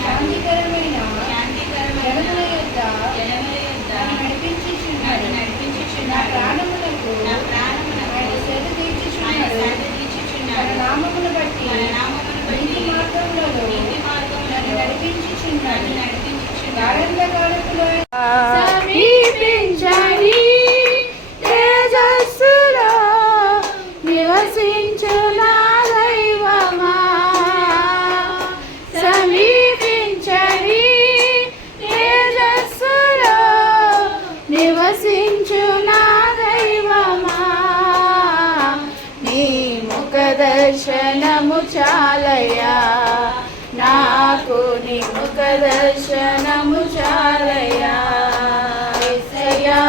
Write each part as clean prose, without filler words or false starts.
శాంతికరమైన జనముల యొద్ద నడిపించుచున్నాడు. నా ప్రాణములకు ఆయన సేద తీర్చుచున్నాడు. తన నామమును బట్టి నీతి మార్గములలో నన్ను నడిపించుచున్నాడు. గాఢంధకారములో సమీపించని తేజస్సులో నివసించు నా దైవమా. సమీపించని తేజస్సులో నివసించు నా దైవమా. నీ ముఖ దర్శనము చాలయ్యా నాకు, నీ ముఖ దర్శనము చాలయ్యా. యేసయ్యా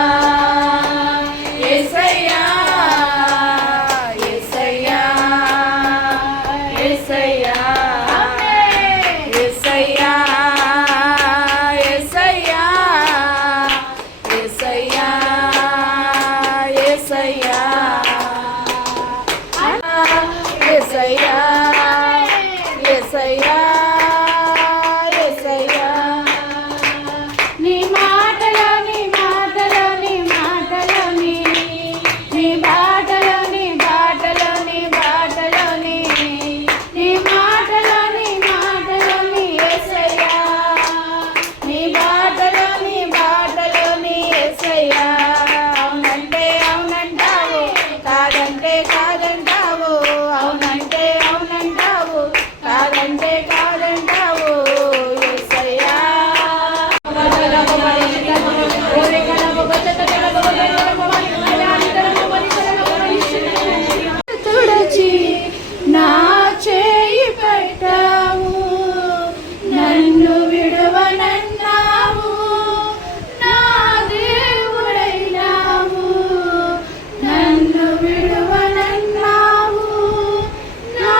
యేసయ్యా యేసయ్యా యేసయ్యా యేసయ్యా యేసయ్యా యేసయ్యా యేసయ్యా యేసయ్యా యేసయ్యా యేసయ్యా. నీ మాటలో నీ మాటలో నీ మాటలోని నీ బాటలో నీ బాటలో నీ బాటలోని నీ మాటలో నీ మాటలోని యేసయ్యా. నీ బాటలో నీ బాటలోని యేసయ్యా. అవునంటే అవునంటావు, కాదంటే కాదంటావు. అవునంటే అవునంటావు, కాదంటే కాదంటావు. యేసయ్యా తుడచి నా చేయి పెట్టావు, నన్ను విడువనన్నావు. నా దేవుడైనావు, నన్ను విడువనన్నావు. నా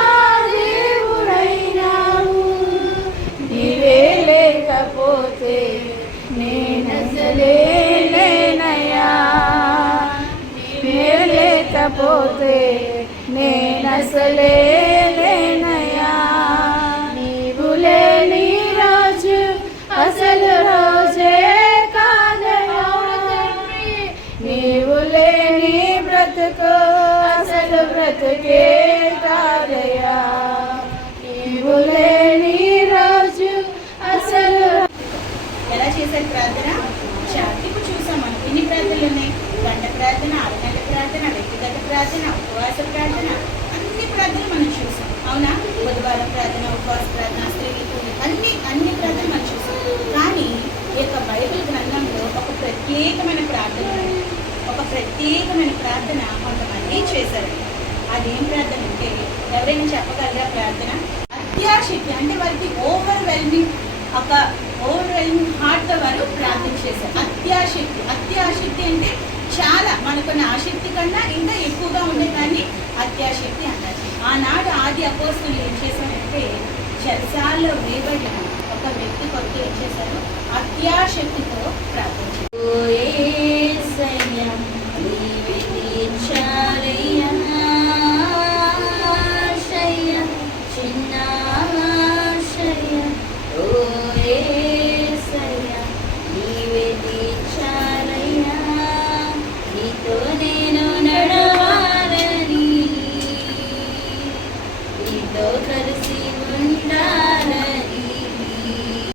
దేవుడైనావు. నీవే లేకపోతే నేనసలే లేనయ్యా. నీవే లేకపోతే నేనసలే లేనయ్యా. నీవు లేని రోజు అసలు రోజే కాదయ్యా. నీవు లేని బ్రతుకు అసలు బ్రతుకే కాదయ్యా. నీవు లేని రోజు అసలు. ఎలా చేశారు ప్రార్థన? ఇప్పుడు చూసాం మనం ఎన్ని ప్రార్థనలు ఉన్నాయి. గంట ప్రార్థన, 6 గంటల ప్రార్థన, వ్యక్తిగత ప్రార్థన, ఉపవాస ప్రార్థన, అన్ని ప్రార్థనలు మనం చూసాం. అవునా? బుధవారం ప్రార్థన, ఉపవాస ప్రార్థన, స్త్రీలకు అన్ని ప్రార్థనలు మనం చూసాం. కానీ ఈ యొక్క బైబిల్ గ్రంథంలో ఒక ప్రత్యేకమైన ప్రార్థన ఉంది. ఒక ప్రత్యేకమైన ప్రార్థన కొంతమంది చేశారు. అదేం ప్రార్థన అంటే ఎవరైనా చెప్పగలరా? ప్రార్థన అత్యాశక్తి అంటే వారికి ఓవర్వెల్మింగ్ హార్ట్తో వారు ప్రార్థన చేశారు. అత్యాశక్తి అంటే చాలా మనకున్న ఆసక్తి కన్నా ఇంకా ఎక్కువగా ఉండే దాన్ని అత్యాశక్తి అన్నారు. ఆనాడు ఆది అపోస్తులు ఏం చేశారంటే చెరసాల్లో వేయబడిన ఒక వ్యక్తి కొరకు ఏం చేశారు? అత్యాశక్తితో ప్రార్థించారు.